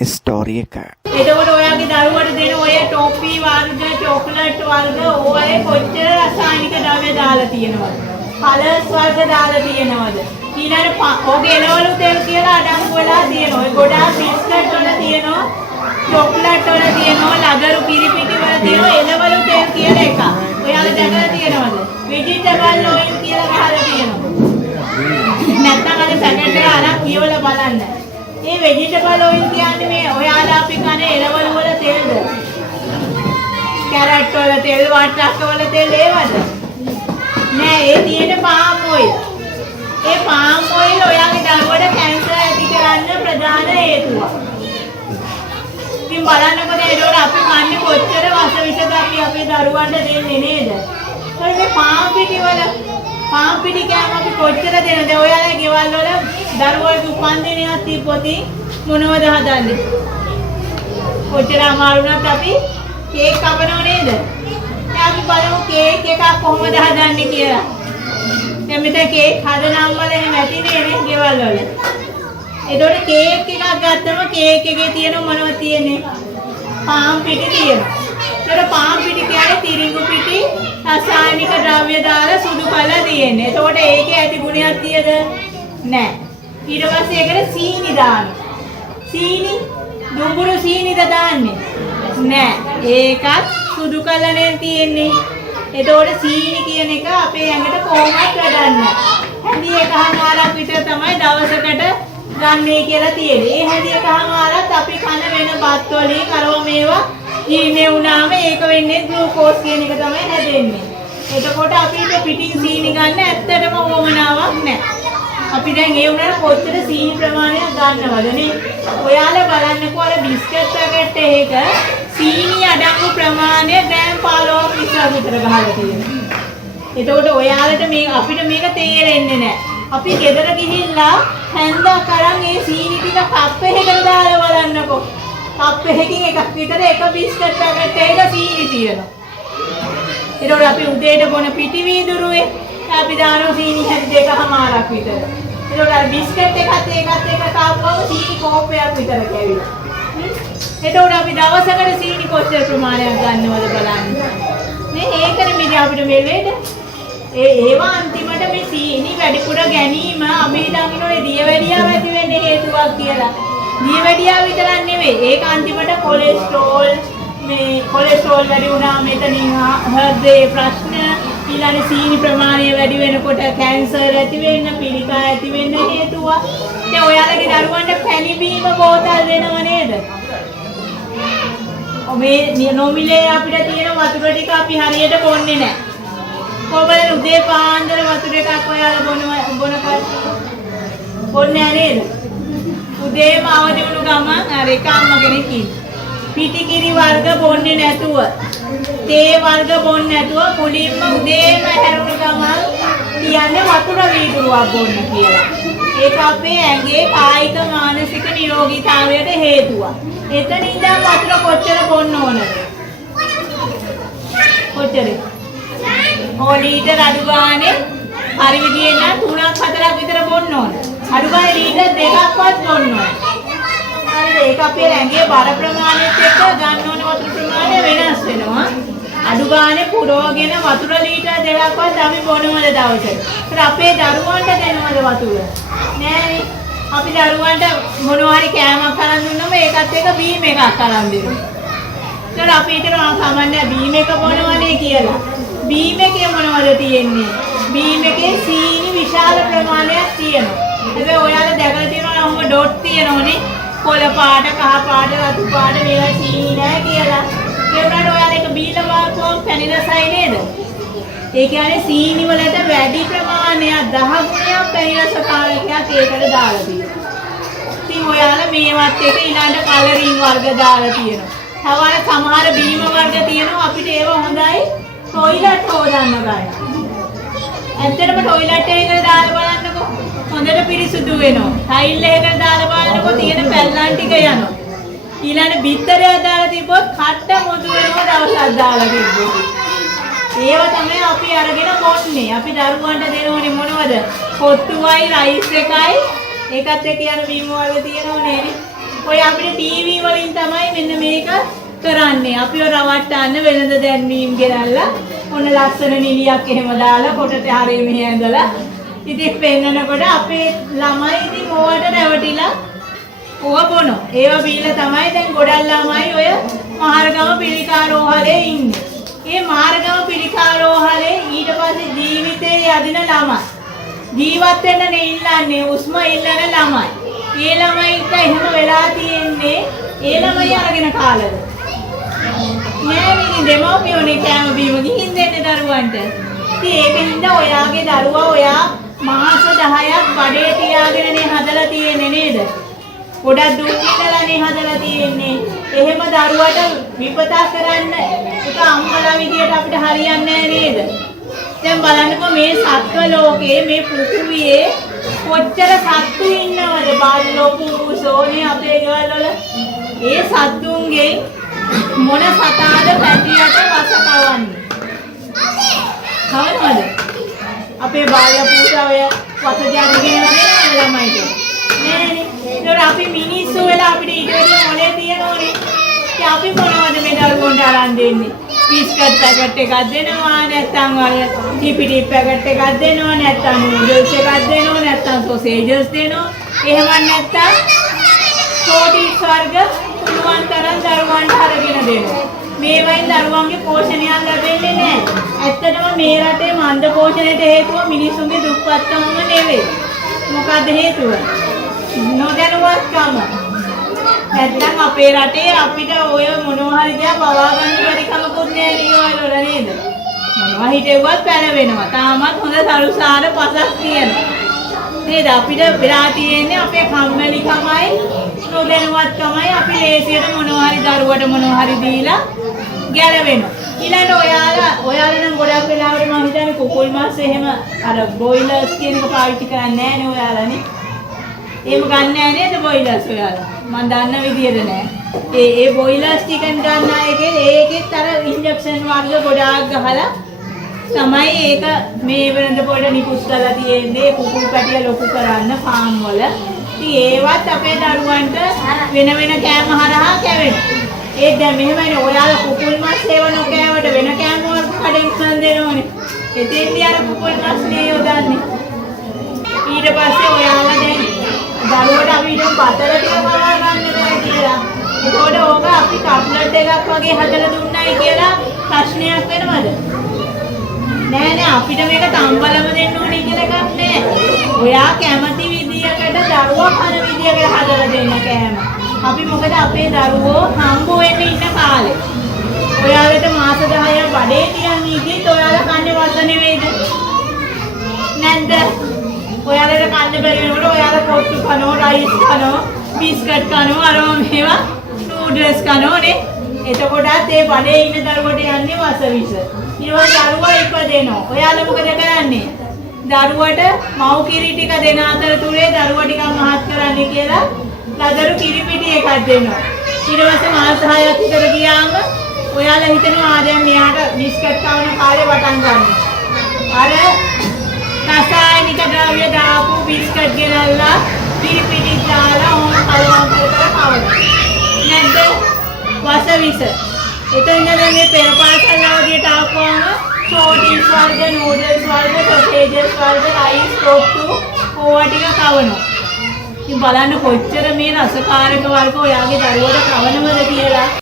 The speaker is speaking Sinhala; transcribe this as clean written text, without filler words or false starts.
ස්ටෝරි එක. එතකොට ඔයාගේ දරුවට දෙන ඔය ටොපි වර්ග, චොක්ලට් වර්ග ඔය කොච්චර රසායනික ද්‍රව්‍ය දාලා තියෙනවද? කලර්ස් වර්ග දාලා තියෙනවද? ඊළඟට ඔගේ එළවලු තෙල් කියලා අඩංගු වෙලා තියෙනවා. ඔය ගොඩාක් බිස්කට් වල තියෙනවා, චොක්ලට් වල තියෙනවා, ලදරු කිරිපිටි වල තියෙනවා එළවලු තෙල් කියන එක. ඔයාලා දැකලා තියෙනවද? වෙජිටබල් ඔයිල් කියලා ගහලා තියෙනවා. නැත්නම් අර පැකට් එක අරන් කියවලා බලන්න. මේ වෙජිටබල් ඔයිල් කියන්නේ මේ ඔයාලා අපි කන එළවලු වල තෙල්ද? කැරට් වල තෙල්, වට්ටක්ක වල තෙල් ඒවද? නෑ, ඒ තියෙන පාම් ඔයිල්. ඒ පාම් ඔයිල් ඔයාගේ දරුවට කැන්සර් ඇති කරන්න ප්‍රධාන හේතුවක්. ඉතින් බලන්නකො ඒකට අපි කන්නේ කොච්චර වස විස අපි අපේ දරුවන්ට දෙන්නේ නේද? ඔය මේ පාම් පිටි කෑම අපි කොච්චර දෙනවද? ඔයාලා ගෙවල් වල දරුවෝගේ උපන්දිනයක් තිබ්බොත් මොනවද හදන්නේ? කොච්චර අමාරු වුණත් අපි කේක් කපනව නේද? දැන් අපි බලමු කේක් එකක් කොහොමද හදන්නේ කියලා. දැන් මෙතන කේක් හදන අම්මලා එහෙම ඇතිනේ නේ ගෙවල් වල. ඒතකොට කේක් එකක් ගත්තම කේක් එකේ තියෙන මොනවද තියෙන්නේ? පාම් පිටි තියෙනවා. ඒතකොට පාම් පිටි කියන්නේ තිරිඟු පිටි රසායනික ද්‍රව්‍ය දාලා සුදු කළා තියෙන්නේ. ඒතකොට ඒකේ ඇති ගුණයක් තියද? නැහැ. ඊට පස්සේ ඒකට සීනි දානවා. සීනි දුඹුරු සීනිද දාන්නේ? නැහැ. ඒකත් සුදු කළනේ තියෙන්නේ. ඒතකොට සීනි කියන එක අපේ ඇඟට කොහොමද වැඩන්නේ? හැඳි එකහමාරක් විතර තමයි දවසකට ගන්නේ කියලා තියෙන්නේ. ඒ හැඳි එකහමාරත් අපි කන වෙන බත් වලින් කරව මේවා ජීර්ණය වුණාම ඒක වෙන්නේ ග්ලූකෝස් කියන එක තමයි හැදෙන්නේ. එතකොට අපිට පිටින් සීනි ගන්න ඇත්තටම ඕමනාවක් නැහැ. අපි දැන් ඒ උනාට කොච්චර සීනි ප්‍රමාණයක් ගන්නවද නේ? ඔයාලා බලන්නකෝ අර බිස්කට් පැකට් එකක සීනි අඩංගු ප්‍රමාණය ග්‍රෑම් 15ක් විතර ගහලා තියෙනවා. එතකොට ඔයාලට මේ අපිට මේක තේරෙන්නේ නැහැ. අපි ගෙදර ගිහිල්ලා හැන්දා කරන් ඒ සීනි ටික කප් එකකට දාලා බලන්නකෝ. කප් එකකින් එකක් විතර එක බිස්කට් පැකට් එකක සීනි තියෙනවා. ඒතකොට අපි උදේට බොන පිටි වීදුරුවේ අපි දානවා සීනි හැටි දෙකමාරක් විතර. ඒතකොට අර බිස්කට් එකත් ඒකත් එක කාපුවම සීනි කෝප්පයක් විතර කැවිලා. එතකොට අපි දවසකට සීනි කොච්චර ප්‍රමාණයක් ගන්නවද බලන්න. මේ ඒකනේ මේ අපිට මේ වේද? ඒවා අන්තිමට මේ සීනි වැඩිපුර ගැනීම අපි හිතන්නේ දියවැඩියාව ඇති වෙන්න හේතුවක් කියලා. දියවැඩියාව විතරක් නෙවෙයි. ඒක අන්තිමට කොලෙස්ටරෝල් වැඩි වුණා මෙතනින් හෘදේ ප්‍රශ්න ඊළඟ සීනි ප්‍රමාණය වැඩි වෙනකොට කැන්සර් ඇති වෙන්න, පිළිකා ඇති වෙන්න හේතුවක්. දැන් ඔයාලගේ දරුවන්ට පැණි බීම බෝතල් දෙනව නේද? මේ නොමිලේ අපිට තියෙන වතුර ටික අපි හරියට බොන්නේ නැහැ. කොහොමද උදේ පාන්දර වතුර එකක් ඔයාලා බොන්නේ නේද? උදේම අවදි වුණු ගමන් අර එක අම්ම කෙනෙක් ඉන්නේ. පිටි කිරි වර්ග බොන්නේ නැතුව, තේ වර්ග බොන්නේ නැතුව මුලින්ම උදේම හැරුණු ගමන් කියන්නේ වතුර වීදුරුවක් බොන්න කියලා. ඒක අපේ ඇඟේ කායික මානසික නිරෝගීතාවයට හේතුවක්. එතන ඉඳන් වතුර කොච්චර බොන්න ඕනද? කොච්චර? ලීටර් අඩු ගානේ හරි විදිහේ නම් 3-4ක් විතර බොන්න ඕන. අඩු ගානේ ලීටර් 2ක්වත් බොන්න ඕන. හරිද? ඒක අපේ ඇඟේ බර ප්‍රමාණයත් එක්ක ගන්න ඕන වතුර ප්‍රමාණය වෙනස් වෙනවා. අඩු ගානේ පුරවගෙන වතුර ලීටර් 2ක්වත් අපි බොනවද දවසට? ඒත් අපේ දරුවන්ට දෙනවද වතුර? නෑනේ. අපි දරුවන්ට මොනවා හරි කෑමක් අරන් දුන්නම ඒකත් එක්ක බීම් එකක් අරන් දෙනවා. ඒතර අපි හිතනවා සාමාන්‍ය බීම් එක බොනවනේ කියලා. බීම් එකේ මොනවද තියෙන්නේ? බීම් එකේ සීනි විශාල ප්‍රමාණයක් තියෙනවා. හැබැයි ඔයාලා දැකලා තියෙනවා නම් ඔහොම ඩොට් තියෙනවනේ. කොළ පාට, කහ පාට, රතු පාට මේවා සීනි නෑ කියලා. ඒ වුණාට ඔයාලා ඒක බීලා බලපුවම පැණි රසයි නේද? ඒ කියන්නේ සීනි වලට වැඩි ප්‍රමාණයක් 10 ගුණයක් පැණි රස කාරකයක් ඒකට දාලා තියෙනවා. ඉතින් ඔයාලා මේවත් එක ඊළඟ කලරින් වර්ග දාලා තියෙනවා. තව සමහර බීම වර්ග තියෙනවා අපිට ඒව හොඳයි ටොයිලට් හොදන්න ගන්න. ඇත්තටම ටොයිලට් එකකට දාලා බලන්නකෝ. හොඳට පිරිසුදු වෙනවා. ටයිල් එකකට දාලා බලනකොට තියෙන පැල්ලම් ටික යනවා. ඊළඟ බිත්තරයක් දාලා තිබ්බොත් කට්ට මොදු වෙනවා දවසක් දාලා තිබ්බොත්. ඒව තමයි අපි අරගෙන බොන්නේ. අපි දරුවන්ට දෙනෝනේ මොනවද? කොත්තුවයි රයිස් එකයි ඒකත් එක්ක යන බීම වර්ග තියෙනව නේද? ඔය අපිට ටීවී වලින් තමයි මෙන්න මේක කරන්නේ. අපිව රවට්ටන්න වෙනද දැන්වීම් ගෙනල්ලා ඔන්න ලස්සන නිලියක් එහෙම දාලා කොටට හරිය මෙහෙ ඇඳලා ඉතින් පෙන්නනකොට අපේ ළමයි ඉතින් ඕවට රැවටිලා ඕව බොනෝ. ඒව බීලා තමයි දැන් ගොඩක් ළමයි ඔය මහරගම පිළිකා රෝහලේ ඉන්නේ. මේ මහරගම පිළිකා රෝහලේ ඊට පස්සේ ජීවිතේ යදින ළමයි. ජීවත් වෙන්න නෙල්ලන්නේ උස්ම ඉල්ලන ළමයි. ඒ ළමයිට එහෙම වෙලා තියෙන්නේ ඒ ළමයි අරගෙන කාලද? නෑ මේ දෙමව්පියෝනේ කෑම බීම ගිහින් දෙන්නේ දරුවන්ට. ඉතින් ඒකින්ද ඔයාගේ දරුවා ඔයා මාස 10ක් බඩේ තියාගෙනනේ හදලා තියෙන්නේ නේද? ගොඩක් දුක් විඳලානේ හදලා තියෙන්නේ. එහෙම දරුවට විපතක් කරන්න ඒක අම්මලා විදියට අපිට හරියන්නේ නෑ නේද? දැන් බලන්නකෝ මේ සත්ව ලෝකයේ මේ පෘථිවියේ කොච්චර සත්තු ඉන්නවද? බල්ලෝ පුරුෂෝනේ අපේ ගෙවල් වල. ඒ සත්තුන්ගෙන් මොන සතාද පැටියට වස කවන්නේ? කවනවද? අපේ බාල පුතා ඔය වසජාති ගෙනවනේ ළමයිට. නෑනේ. ඒතර අපි මිනිස්සු වෙලා අපිට ඊට වඩා මොලේ තියනෝනේ. ඉතින් අපි මොනවද මේ දරුවන්ට අරන් දෙන්නේ? බිස්කට් පැකට් එකක් දෙනවා නැත්නම් අර ටිපිටි පැකට් එකක් දෙනවා නැත්නම් නූඩල්ස් එකක් දෙනවා නැත්නම් සොසේජස් දෙනවා. එහෙම නැත්නම් ප්‍රෝටීන් වර්ග පුළුවන් තරම් දරුවන්ට අරගෙන දෙනවා. මේවයින් දරුවන්ගේ පෝෂණයක් ලැබෙන්නේ නැහැ. ඇත්තටම මේ රටේ මන්ද පෝෂණයට හේතුව මිනිසුන්ගේ දුප්පත්කම නෙවෙයි. මොකද හේතුව? නොදැනුවත්කම. නැත්නම් අපේ රටේ අපිට ඔය මොනවා හරි දෙයක් පවා ගන්න බැරි කමකුත් නෑ වල නේද? මොනවා හිටෙව්වත් පැනවෙනවා. තාමත් හොඳ සරුසාර පසක් තියෙනවා. නේද? අපිට වෙලා තියෙන්නේ අපේ කම්මැලිකමයි නොදැනුවත්කමයි අපි ලේසියට මොනවා හරි දරුවට මොනවා හරි දීලා ගැලවෙනවා. ඊළඟට ඔයාලා නම් ගොඩක් වෙලාවට මම හිතන්නේ කුකුල් මාස් එහෙම අර බොයිලර්ස් කියන එක පාවිච්චි කරන්නේ නැහැ නේ ඔයාලානේ. එහෙම ගන්න නැහැ නේද බොයිලර්ස් ඔයාලා? මම දන්න විදියට නෑ. ඒ බොයිලර්ස් චිකන් ගන්න ඒකෙත් අර ඉන්ජෙක්ෂන් වර්ග ගොඩාක් ගහලා තමයි ඒක මේ වෙනද පොඩ නිකුත් කරලා තියෙන්නේ කුකුල් පැටිය ලොකු කරන්න ෆාම් වල. ඉතින් ඒවත් අපේ දරුවන්ට වෙන වෙන කෑම හරහා කැවෙනවා. ඒ දැන් මෙහෙමනේ ඔයාලා කුකුල් මස් ඒව නොකෑවට වෙන කෑම වර්ග කඩෙන් සම් දෙනවනේ. එතෙන්දී අර කුකුල් මස් නේ යොදන්නේ. ඊට පස්සේ ඔයාලා දැන් දරුවට අපි ඊට පතර ටික පවා ගන්න බෑ කියලා. ඒකෝට ඕක අපි කට්ලට් එකක් වගේ හදලා දුන්නයි කියලා ප්‍රශ්නයක් වෙනවද? නෑ නෑ අපිට මේක තම්බලම දෙන්න ඕනේ කියලා එකක් නෑ. ඔයා කැමති විදියකට දරුවා කන විදියකට හදලා දෙන්න කෑම. අපි මොකද අපේ දරුවෝ හම්බ වෙන්න ඉන්න කාලේ. ඔයාලට මාස 10ක් බඩේ තියන් ඉද්දිත් ඔයාලා කන්නේ වස නෙවෙයිද? නැද්ද? ඔයාලට කන්න බැරි වෙනකොට ඔයාලා කොට්ටු කනවා, රයිස් කනවා, බිස්කට් කනවා, අරම මේවා නූඩල්ස් කනෝනේ. එතකොටත් ඒ බඩේ ඉන්න දරුවට යන්නේ වස විස. ඊළඟ දරුවා ඉපදෙනවා. ඔයාලා මොකද කරන්නේ? දරුවට මව් කිරි ටික දෙන අතරතුරේ දරුවා ටිකක් මහත් කරන්න කියලා ලදරු කිරි පිටි එකක් දෙනවා. ඊට පස්සේ මාස 6ක් විතර ගියාම ඔයාලා හිතනවා දැන් මෙයාට බිස්කට් කවන කාලේ වටන් ගන්න. අර රසායනික ද්‍රව්‍ය දාපු බිස්කට් ගෙනල්ලා කිරි පිටි දාලා ඕන කලවම් කරලා කවනවා. නැද්ද? වස විස. එතන මේ පෙරපාසල් අවදියට ආපුවම ප්‍රෝටීන් වර්ග, නූඩල්ස් වර්ග, සොසේජස් වර්ග, රයිස්, කොට්ටු ඕවා ටික කවනවා. ඉතින් බලන්න කොච්චර මේ රසකාරක වර්ග ඔයාගේ දරුවට කවනවද කියලා.